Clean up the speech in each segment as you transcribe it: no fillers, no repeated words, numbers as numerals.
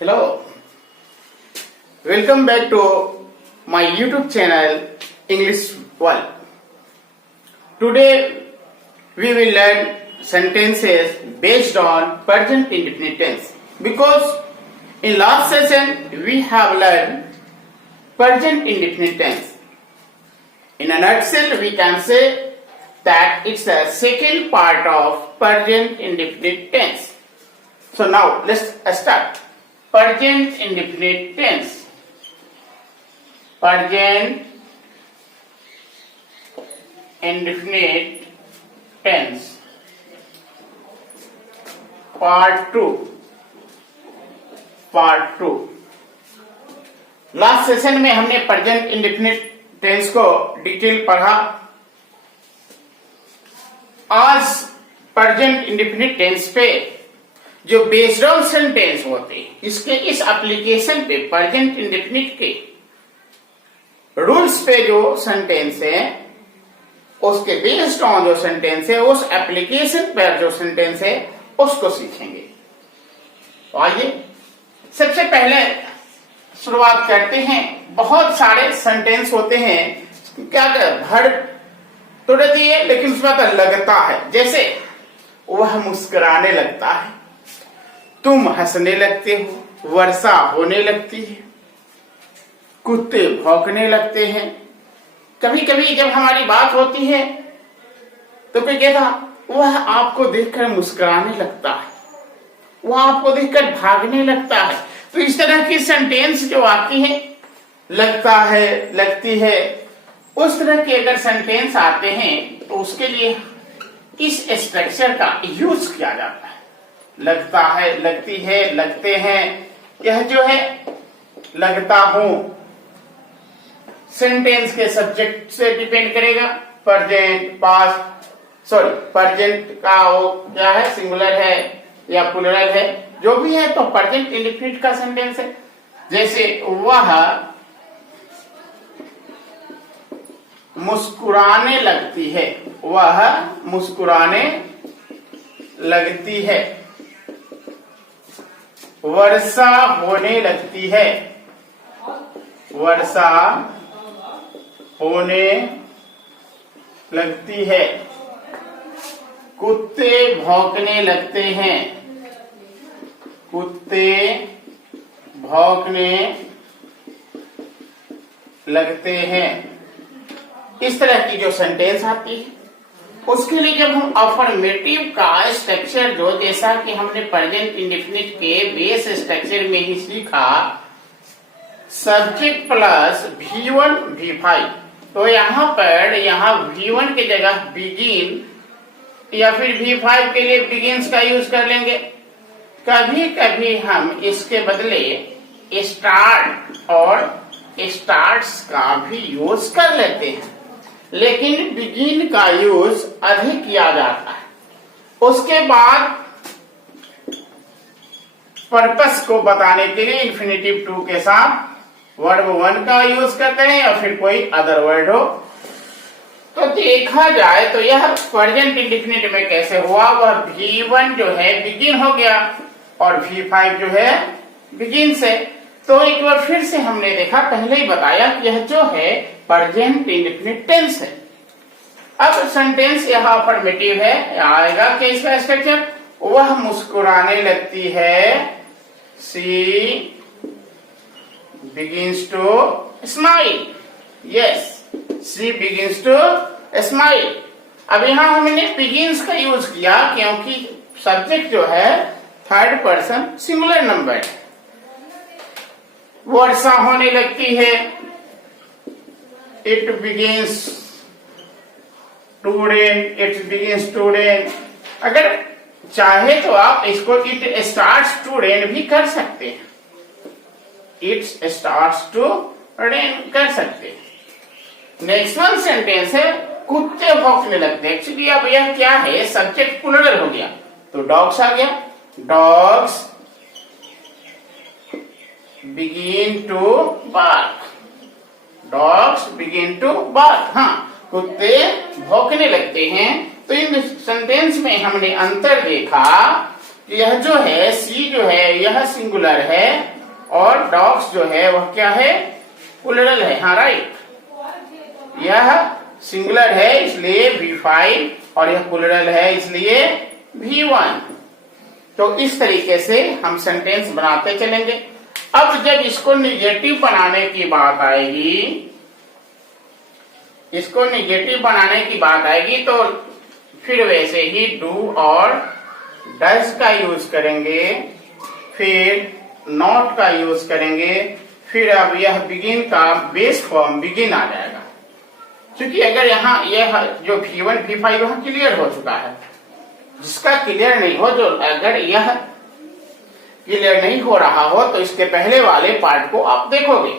Hello, welcome back to my YouTube channel English World. Today we will learn sentences based on present indefinite tense because in last session we have learned present indefinite tense. In a nutshell we can say that it's the second part of present indefinite tense. So now let's start. Present indefinite tense. Present indefinite tense. Part 2. Last session में हमने present indefinite tense को detail पढ़ा. आज present indefinite tense पे जो based on sentence होते हैं इसके इस एप्लीकेशन पे प्रेजेंट इंडेफिनिट के रूल्स पे जो सेंटेंस है उसके बेस्ड ऑन जो सेंटेंस है उस एप्लीकेशन पर जो सेंटेंस है उसको सीखेंगे. तो आइए सबसे पहले शुरुआत करते हैं. बहुत सारे सेंटेंस होते हैं क्या भर तो रहती है लेकिन उसमें तो लगता है. जैसे वह मुस्कुराने लगता है, तुम हंसने लगते हो, वर्षा होने लगती है, कुत्ते भौंकने लगते हैं. कभी कभी जब हमारी बात होती है तो फिर कहता वह आपको देखकर मुस्कुराने लगता है, वह आपको देखकर भागने लगता है. तो इस तरह की सेंटेंस जो आती है लगता है, लगती है, उस तरह के अगर सेंटेंस आते हैं तो उसके लिए इस स्ट्रक्चर का यूज किया जाता है. लगता है, लगती है, लगते हैं. यह जो है लगता हूं सेंटेंस के सब्जेक्ट से डिपेंड करेगा. प्रेजेंट, पास्ट, सॉरी प्रेजेंट का वो क्या है, सिंगुलर है या प्लूरल है, जो भी है तो प्रेजेंट इंडेफिनिट का सेंटेंस है. जैसे वह मुस्कुराने लगती है, वह मुस्कुराने लगती है. वर्षा होने लगती है, वर्षा होने लगती है. कुत्ते भौंकने लगते हैं, कुत्ते भौंकने लगते हैं. इस तरह की जो सेंटेंस आती है उसके लिए जब हम अफर्मेटिव का स्ट्रक्चर जो जैसा कि हमने प्रेजेंट इंडेफिनिट के बेस स्ट्रक्चर में ही सीखा, सब्जेक्ट प्लस V1 V5, तो यहाँ पर यहाँ V1 की जगह बिगिन या फिर V5 के लिए बिगिंस का यूज कर लेंगे. कभी कभी हम इसके बदले स्टार्ट और स्टार्ट्स का भी यूज कर लेते हैं, लेकिन बिगिन का यूज अधिक किया जाता है. उसके बाद पर्पस को बताने के लिए इन्फिनेटिव टू के साथ वर्ब वन का यूज करते हैं या फिर कोई अदर वर्ड हो. तो देखा जाए तो यह प्रेजेंट इंडेफिनिट में कैसे हुआ, वह V1 जो है बिगिन हो गया और V5 जो है बिगिन से. तो एक बार फिर से हमने देखा, पहले ही बताया कि यह जो है प्रेजेंट इंडेफिनिट टेंस है. अब सेंटेंस यहाँ अफर्मेटिव है, आएगा कि इसका स्ट्रक्चर वह मुस्कुराने लगती है, she begins to smile. Yes, she begins to smile. अब यहाँ हमने begins का यूज किया क्योंकि सब्जेक्ट जो है थर्ड पर्सन सिंगुलर नंबर है. वर्षा होने लगती है, it begins to rain, it begins to rain. अगर चाहे तो आप इसको it starts to rain भी कर सकते हैं, it starts to rain कर सकते हैं. नेक्स्ट वन सेंटेंस है कुत्ते भौंकने लगते हैं. एक्चुअली अब यह क्या है, सब्जेक्ट प्लूरल हो गया तो डॉग्स आ गया. Dogs begin to bark, dogs begin to bark. हाँ, कुत्ते भौंकने लगते हैं. तो इन सेंटेंस में हमने अंतर देखा यह जो है सी जो है यह सिंगुलर है और डॉग्स जो है वह क्या है, प्लूरल है। हाँ राइट, यह सिंगुलर है इसलिए V5 और यह प्लूरल है इसलिए V1। तो इस तरीके से हम सेंटेंस बनाते चलेंगे। अब जब इसको निगेटिव बनाने की बात आएगी, इसको निगेटिव बनाने की बात आएगी तो फिर वैसे ही डू और डज का यूज करेंगे, फिर नॉट का यूज करेंगे, फिर अब यह बिगिन का बेस फॉर्म बिगिन आ जाएगा। क्योंकि अगर यहाँ यह जो V1 V5 वहां क्लियर हो चुका है, जिसका क्लियर नहीं हो, जो अगर यह क्लियर नहीं हो रहा हो तो इसके पहले वाले पार्ट को आप देखोगे,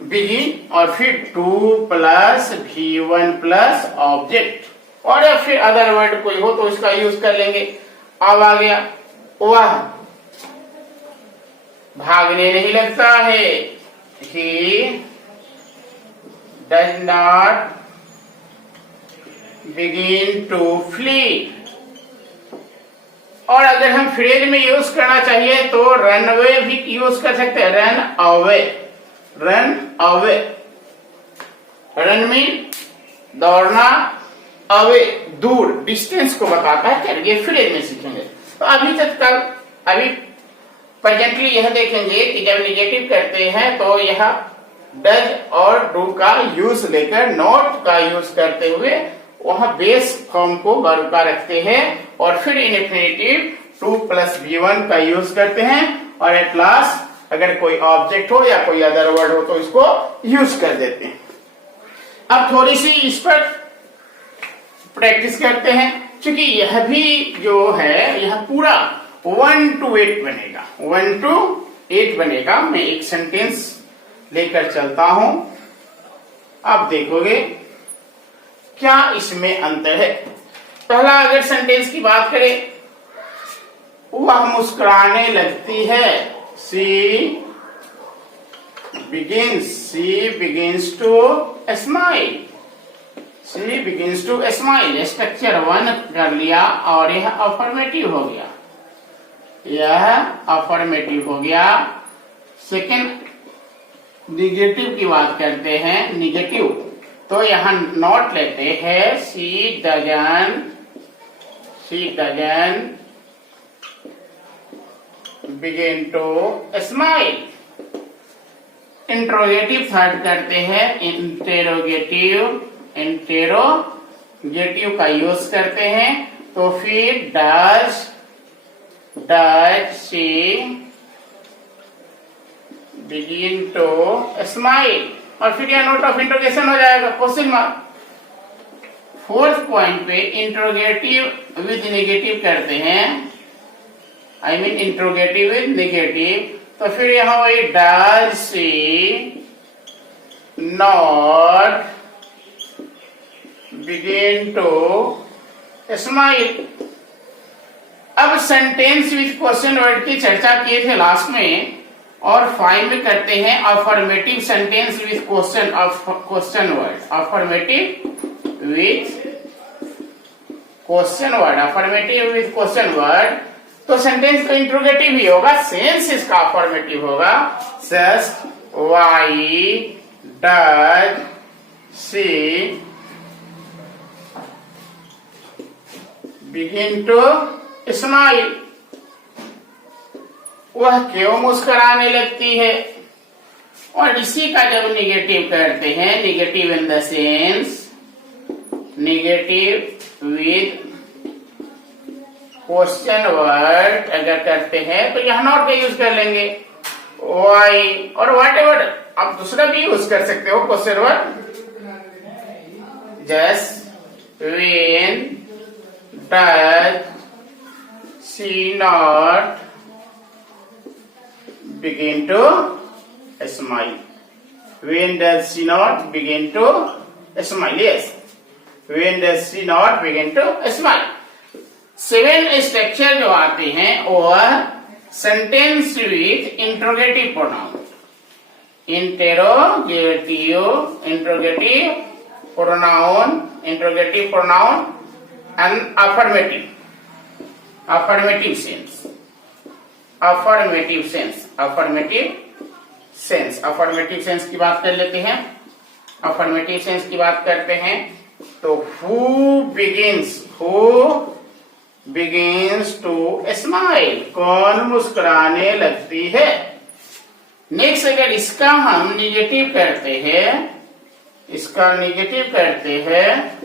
बिगिन और फिर two plus V1 plus object, और या फिर अदर वर्ड कोई हो तो इसका यूज कर लेंगे। अब आ गया वह भागने नहीं लगता है, he does not begin to flee। और अगर हम फ्रेज में यूज करना चाहिए तो रन अवे भी यूज कर सकते हैं, run away. Run away, run mean दौड़ना, अवे दूर, डिस्टेंस को बताता है। चलिए फ्रेज में सीखेंगे। तो अभी तक का अभी प्रेजेंटली यह देखेंगे कि जब निगेटिव करते हैं तो यह डज और डू का यूज लेकर नॉट का यूज करते हुए वहां बेस फॉर्म को बरकरार रखते हैं और फिर इन्फिनेटिव 2 प्लस V1 का यूज करते हैं और एट लास्ट अगर कोई ऑब्जेक्ट हो या कोई अदर वर्ड हो तो इसको यूज कर देते हैं। अब थोड़ी सी इस पर प्रैक्टिस करते हैं, क्योंकि यह भी जो है यह पूरा 1 to 8 बनेगा, 1 to 8 बनेगा। मैं एक सेंटेंस लेकर चलता हूं, अब देखोगे क्या इसमें अंतर है। पहला अगर सेंटेंस की बात करें, वह मुस्कुराने लगती है, she begins to smile, she begins to smile। Structure 1 कर लिया और यह अफर्मेटिव हो गया, यह अफर्मेटिव हो गया। सेकेंड निगेटिव की बात करते हैं, निगेटिव तो यहां नॉट लेते हैं, she doesn't begin to smile. Interrogative third करते हैं, इंटेरोगेटिव का यूज करते हैं, तो फिर does she begin to smile और फिर यह नोट ऑफ इंट्रोगेशन हो जाएगा, क्वेश्चन मार्क। फोर्थ पॉइंट पे इंट्रोगेटिव विद नेगेटिव करते हैं, I mean interrogative with negative, तो फिर यहां वही does she not begin to smile. अब सेंटेंस विद क्वेश्चन वर्ड की चर्चा किए थे लास्ट में, और 5 में करते हैं affirmative sentence with question word, affirmative with question word, affirmative with question word. तो सेंटेंस तो इंट्रोगेटिव ही होगा, सेंस इसका अफर्मेटिव होगा, just why does she begin to smile, वह क्यों मुस्कुराने लगती है। और इसी का जब निगेटिव करते हैं, negative in the sense, negative with question word अगर करते हैं तो यहां नॉट का यूज कर लेंगे, वाई और व्हाट एवर। आप दूसरा भी यूज कर सकते हो question word, just when does she not begin to smile, when does she not begin to smile, yes, when does she not begin to smile। 7 structure जो आते हैं वह sentence with interrogative pronoun, interrogative pronoun and affirmative sense. Affirmative sense, affirmative sense, affirmative sense की बात कर लेते हैं। Affirmative sense की बात करते हैं तो हु बिगिंस टू स्माइल, कौन मुस्कुराने लगती है। नेक्स्ट अगर इसका हम निगेटिव करते हैं, इसका निगेटिव करते हैं,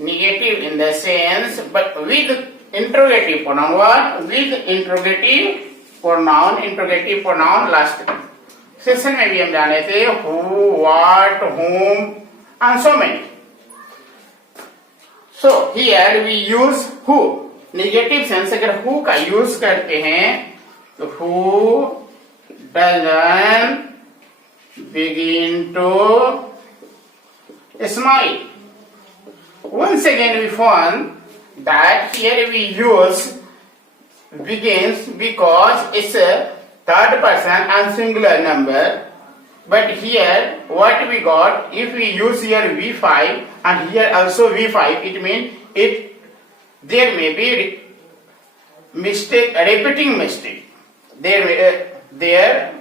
negative in the sense but with interrogative pronoun, what with interrogative pronoun last session में भी हम जाने थे, who, what, whom and so many. So here we use who. Negative sense अगर who का यूज करते हैं तो who doesn't begin to smile. Once again we found that here we use begins because it's a third person and singular number. But here what we got, if we use here V5 and here also V5, it means there may be mistake, repeating mistake. There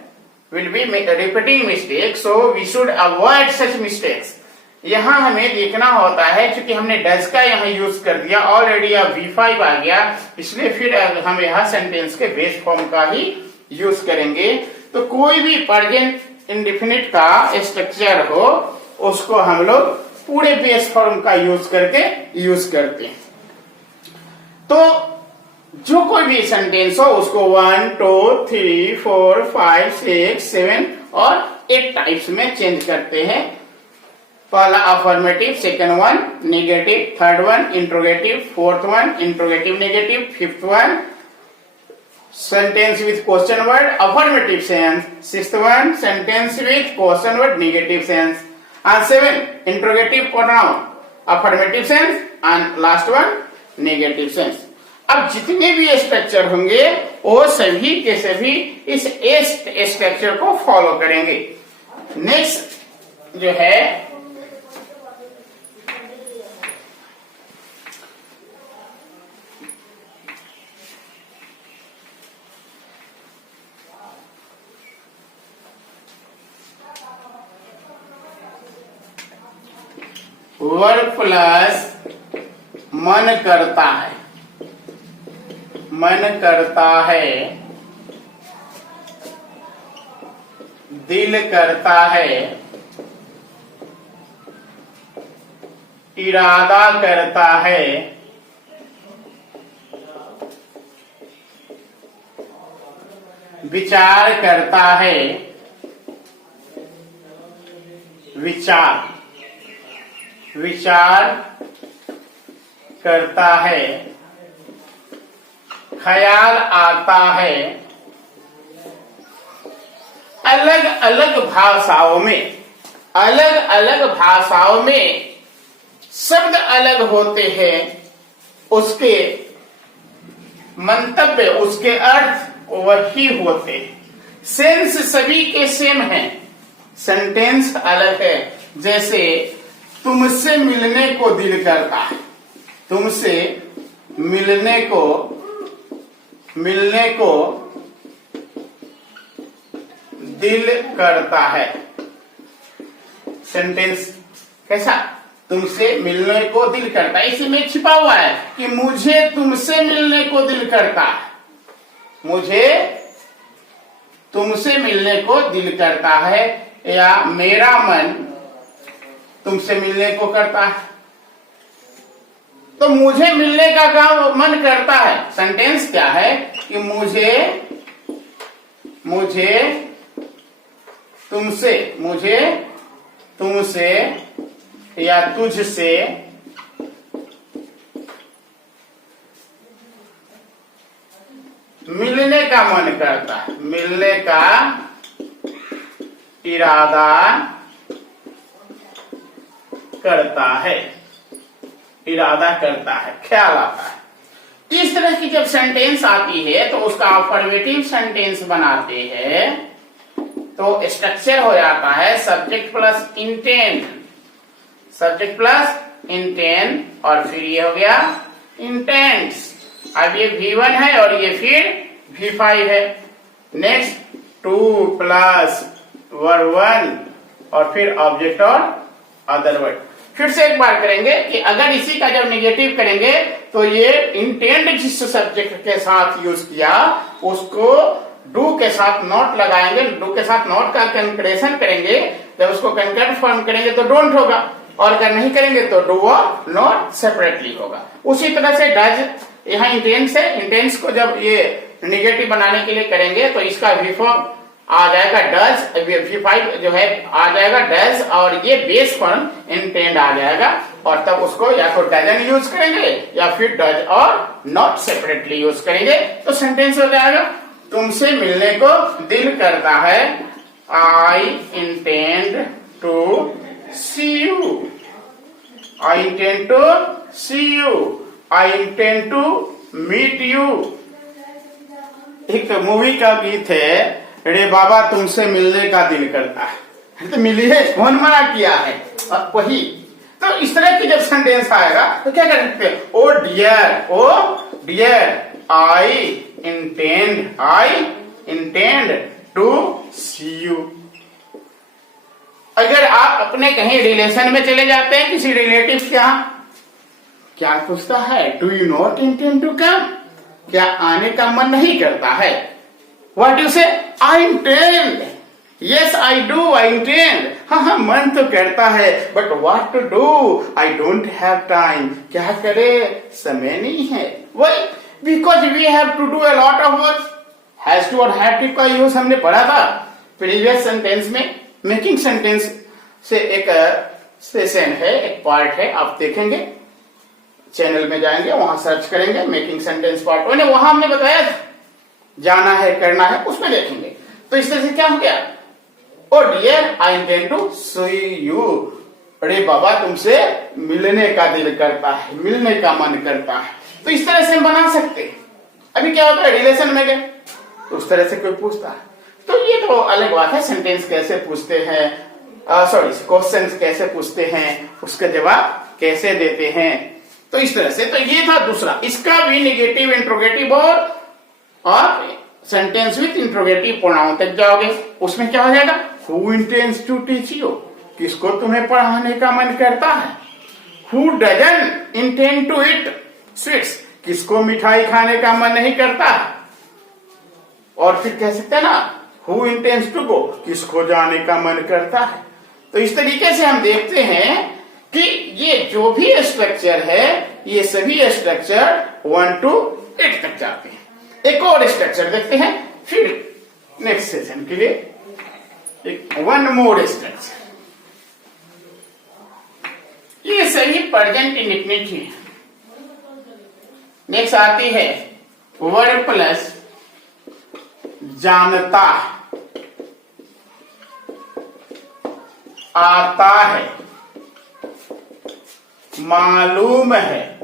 will be repeating mistake, so we should avoid such mistakes. यहाँ हमें देखना होता है, क्योंकि हमने does का यहाँ use कर दिया ऑलरेडी, अब V5 आ गया, इसलिए फिर हम यहाँ सेंटेंस के बेस फॉर्म का ही यूज करेंगे। तो कोई भी प्रेजेंट इंडेफिनिट का स्ट्रक्चर हो उसको हम लोग पूरे बेस फॉर्म का यूज करते हैं। तो जो कोई भी सेंटेंस हो उसको 1, 2, 3, 4, 5, 6, 7 और 8 टाइप्स में चेंज करते हैं। पहला affirmative, second one negative, third one interrogative, fourth one interrogative negative, fifth one sentence with question word affirmative sense, sixth one sentence with question word negative sense, and seven interrogative pronoun affirmative sense, and last one negative sense. अब जितने भी structure होंगे वो सभी के सभी इस structure को फॉलो करेंगे। नेक्स्ट जो है वर्ब प्लस मन करता है, मन करता है, दिल करता है, इरादा करता है, विचार करता है, विचार करता है, ख्याल आता है। अलग अलग भाषाओं में शब्द अलग होते हैं, उसके मंतव्य, उसके अर्थ वही होते हैं। सेंस सभी के सेम हैं, सेंटेंस अलग है। जैसे तुमसे मिलने को दिल करता है, तुमसे मिलने को दिल करता है। सेंटेंस कैसा, तुमसे मिलने को दिल करता है, इसी में छिपा हुआ है कि मुझे तुमसे मिलने को दिल करता है, मुझे तुमसे मिलने को दिल करता है, या मेरा मन तुमसे मिलने को करता है। तो मुझे मिलने का काम मन करता है, सेंटेंस क्या है कि मुझे तुमसे या तुझसे मिलने का मन करता है, मिलने का इरादा करता है, ख्याल आता है। इस तरह की जब सेंटेंस आती है तो उसका अफर्मेटिव सेंटेंस बनाते हैं तो स्ट्रक्चर हो जाता है सब्जेक्ट प्लस इंटेंट, और फिर ये हो गया इंटेंट्स। अब ये V1 है और ये फिर V5 है। नेक्स्ट 2 प्लस वर्ब 1 और फिर ऑब्जेक्ट और अदर वर्ड। फिर से एक बार करेंगे कि अगर इसी का जब निगेटिव करेंगे तो ये इंटेंड जिस सब्जेक्ट के साथ यूज किया उसको डू के साथ नॉट लगाएंगे, डू के साथ नॉट का कंकरेशन करेंगे, जब उसको कंकरेंट फॉर्म करेंगे तो डोंट होगा, और अगर नहीं करेंगे तो डू और नॉट सेपरेटली होगा। उसी तरह से डज, यहाँ इंटेंस है, इंटेंस को जब ये निगेटिव बनाने के लिए करेंगे तो इसका वी फॉर्म आ जाएगा डज, V5 जो है आ जाएगा डज, और ये बेस फॉर्म इंटेंड आ जाएगा, और तब उसको या तो डजन यूज करेंगे या फिर डज और नॉट सेपरेटली यूज करेंगे तो सेंटेंस हो जाएगा तुमसे मिलने को दिल करता है, I intend to see you, I intend to see you, I intend to meet you. एक मूवी का गीत है, रे बाबा तुमसे मिलने का दिल करता है, तो मिलिए, कौन मना किया है, वही। तो इस तरह की जब सेंटेंस आएगा तो क्या कर सकते हैं, O dear I intend to see you. अगर आप अपने कहीं रिलेशन में चले जाते हैं किसी रिलेटिव के यहाँ, क्या पूछता है, do you not intend to come, क्या आने का मन नहीं करता है, what you say, I intend, yes I do, I intend, हाँ मन तो करता है, but what to do, I don't have time, क्या करे समय नहीं है, वही, because we have to do a lot of work. Has to और हैव टू का यूज हमने पढ़ा था प्रीवियस सेंटेंस में। मेकिंग सेंटेंस से एक सेशन है, एक पार्ट है, आप देखेंगे, चैनल में जाएंगे, वहां सर्च करेंगे मेकिंग सेंटेंस पार्ट 1, वहां हमने बताया था जाना है करना है, उसमें देखेंगे। तो इस तरह से क्या हो गया, O dear I intend to see you, अरे बाबा तुमसे मिलने का दिल करता है, मिलने का मन करता है। तो इस तरह से हम बना सकते हैं। अभी क्या होता है, रिलेशन में गए तो उस तरह से कोई पूछता है, तो ये तो अलग बात है, सेंटेंस कैसे पूछते हैं, क्वेश्चन कैसे पूछते हैं, उसका जवाब कैसे देते हैं, तो इस तरह से। तो ये था दूसरा, इसका भी निगेटिव इंट्रोगेटिव और सेंटेंस विथ इंट्रोगेटिव प्रोनाउन तक जाओगे, उसमें क्या हो जाएगा, who intends to teach you, किसको तुम्हें पढ़ाने का मन करता है, who doesn't intend to eat sweets, किसको मिठाई खाने का मन नहीं करता, और फिर कह सकते हैं ना, हु इंटेंड्स टू गो, किसको जाने का मन करता है। तो इस तरीके से हम देखते हैं कि ये जो भी स्ट्रक्चर है ये सभी स्ट्रक्चर 1 to 8 तक जाते हैं। एक और स्ट्रक्चर देखते हैं फिर नेक्स्ट सेशन के लिए, एक 1 more स्ट्रक्चर। ये सभी प्रेजेंट इंडेफिनिट है। नेक्स्ट आती है वर्ड प्लस जानता, आता है, मालूम है।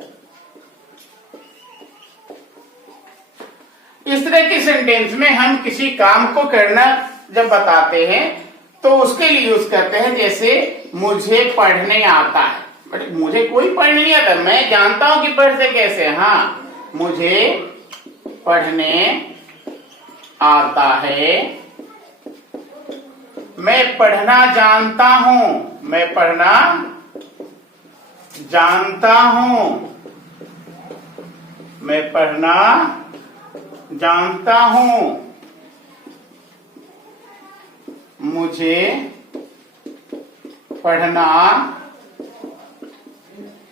इस तरह के सेंटेंस में हम किसी काम को करना जब बताते हैं तो उसके लिए यूज करते हैं, जैसे मुझे पढ़ने आता है, बट मुझे कोई पढ़ने नहीं आता, मैं जानता हूं कि पढ़ते कैसे, हाँ मुझे पढ़ने आता है, मैं पढ़ना जानता हूं, मैं पढ़ना जानता हूं, मैं पढ़ना जानता हूं, मुझे पढ़ना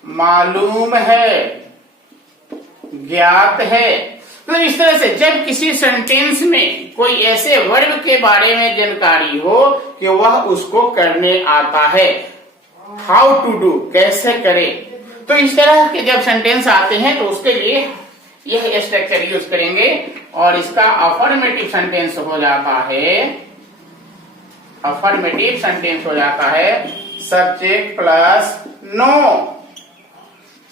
मालूम है, ज्ञात है। तो इस तरह से जब किसी सेंटेंस में कोई ऐसे वर्ब के बारे में जानकारी हो कि वह उसको करने आता है, हाउ टू डू, कैसे करे, तो इस तरह के जब सेंटेंस आते हैं तो उसके लिए यह स्ट्रक्चर यूज करेंगे और इसका अफर्मेटिव सेंटेंस हो जाता है, अफर्मेटिव सेंटेंस हो जाता है सब्जेक्ट प्लस नो।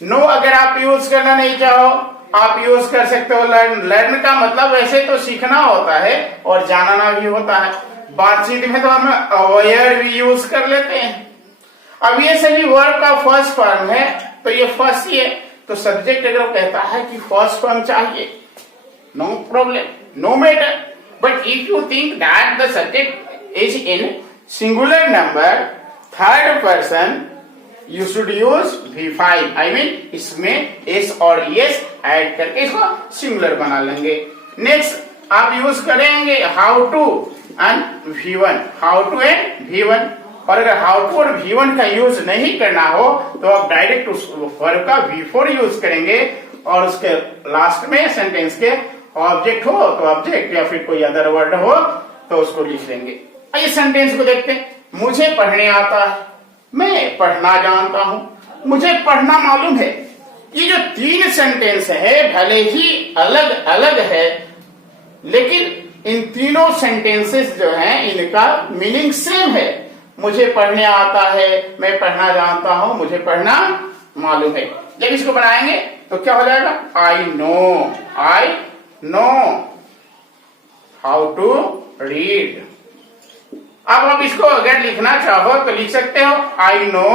नो अगर आप यूज करना नहीं चाहो आप यूज कर सकते हो लर्न। लर्न का मतलब वैसे तो सीखना होता है और जानना भी होता है, बातचीत में तो हम अवेयर भी यूज कर लेते हैं। अब ये सभी वर्ब का फर्स्ट फॉर्म है तो ये फर्स्ट ही है, तो सब्जेक्ट अगर कहता है कि फर्स्ट फॉर्म चाहिए, no problem, no matter. But if you think that the subject is in singular number, third person, you should use V5. I mean इसमें S और ES ऐड करके इसको सिंगुलर बना लेंगे. नेक्स्ट आप यूज करेंगे how to and V1. How to and V1. और अगर हाउ टू और V1 का यूज नहीं करना हो तो आप डायरेक्ट उस वर्ब का V4 यूज करेंगे और उसके लास्ट में सेंटेंस के ऑब्जेक्ट हो तो ऑब्जेक्ट या फिर कोई अदर वर्ड हो तो उसको लिख लेंगे. आइए सेंटेंस को देखते हैं. मुझे पढ़ने आता है, मैं पढ़ना जानता हूं, मुझे पढ़ना मालूम है. ये जो तीन सेंटेंस है भले ही अलग अलग है लेकिन इन तीनों सेंटेंसेस जो हैं इनका मीनिंग सेम है. मुझे पढ़ने आता है, मैं पढ़ना जानता हूं, मुझे पढ़ना मालूम है. जब इसको बनाएंगे तो क्या हो जाएगा? I know how to read. अब आप इसको अगर लिखना चाहो तो लिख सकते हो आई नो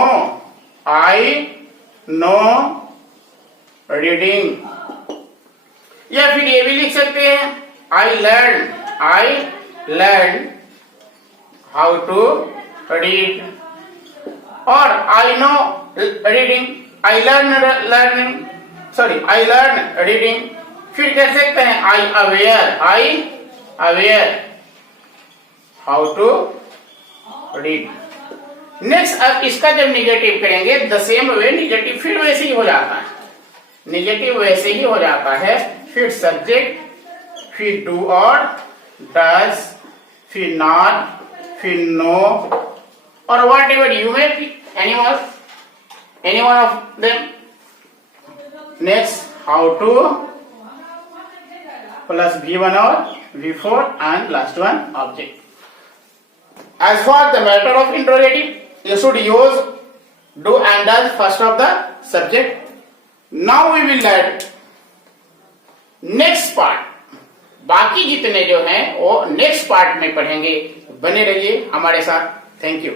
रीडिंग. या फिर ये भी लिख सकते हैं I learn how to read. और I know reading, I learn reading. फिर कह सकते हैं I aware how to read. Next अब इसका जब निगेटिव करेंगे द सेम वे निगेटिव फिर वैसे ही हो जाता है. निगेटिव वैसे ही हो जाता है. फिर सब्जेक्ट, फिर डू और डज, फिर नॉट, फिर नो और what ever you may any one of them. Next how two plus V1 और V4 and last one object. As for the matter of interrogative, you should use do and does first of the subject. Now we will learn next part. बाकी जितने जो हैं वो next part में पढ़ेंगे. बने रहिए हमारे साथ. Thank you.